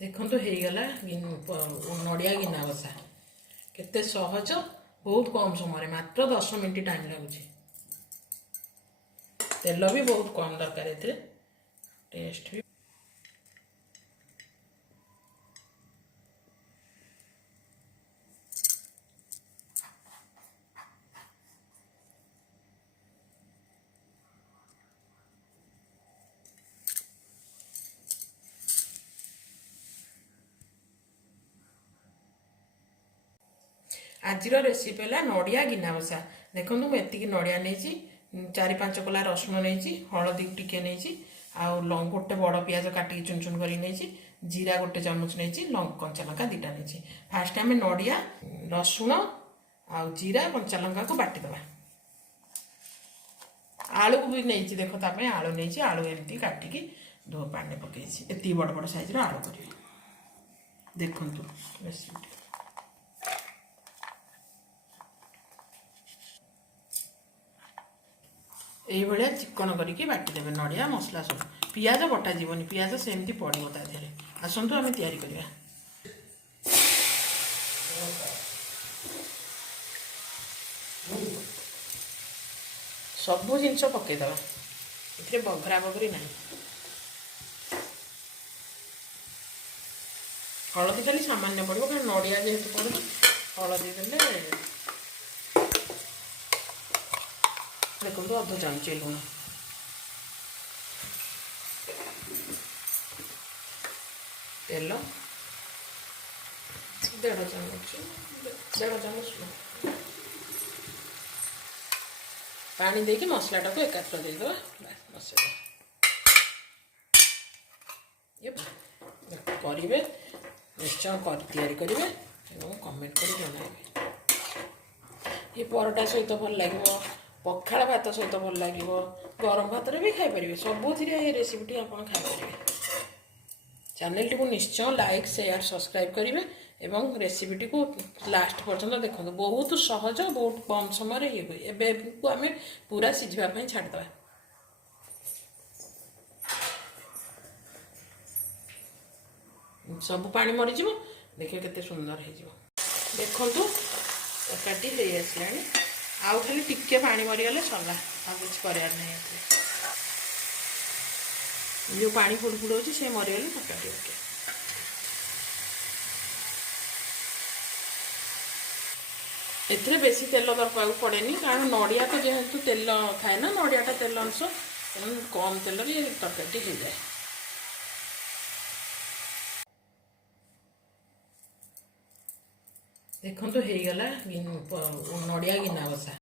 देखो तो होगला नड़िया गिना बसा केते सहज बहुत कम समय मात्र 10 मिनट टाइम लगुच तेल भी बहुत कम दरकार टेस्ट भी आज रेसिपी है नड़िया गिना बसा देखो मुझे नड़िया नहीं 4-5 कला रसुण नहीं हलदी टिके नहीं गोटे बड़ पियाज काटिक चुन चुन कर जीरा गोटे चामच नहीं कंचा लंका 2टा नहीं फास्ट आम नड़िया रसुण आ जीरा कंचा लंका को बाटिदवा आलू भी नहीं देख आलू नहीं आलू एमती काटिकी धो पानी पकई एति बड़ बड़ साइज आलू करी देखु रेसिपी ये चिकन करके बाटिदेवे नड़िया मसला सब पियाज बटा जीवन पियाज सेमती पड़ो ता देहरे आसतु आम तैयारी करवा सबू जिनस पकईदे ये बघरा बघरी ना हलदी खाली सामान्य पड़ो क्या नड़िया जेहेतु पड़ो हलदी देले देखो अध चामच लुण तेल 1.5 चामच पानी देके मसलाटा को एकात्र देदेवा मसला ये करेंगे निश्चय तैयारी करेंगे कमेंट कर जन ये परोटा सहित भल लगे पखाड़ भात सहित भल लगे गरम भात भी खाईपर सबुथ ये रेसिपी आप खाईपर चैनल को निश्चय लाइक शेयर सब्सक्राइब करेंगे एवं रेसिपी को लास्ट पर्यंत देखो बहुत सहज बहुत कम समय ये आम पूरा सीझापी छाड़दे सब पानी मरीज देखिए केते सुंदर हो देखु तरकाटी हो आसला आउ खाली टिके पानी मरीगले सरला आ कुछ करार नहीं जो पानी फुड़ फुड़ से मरीगले तरकाटी ओके एथिरे बेसी तेल दरकार पड़ेनी कारण नड़िया तो जेहेतु तेल थाए ना नड़ियाटा तेल अंश कम तेल ये तरकाटी हो जाए देखो होगला नड़िया गिना बसा।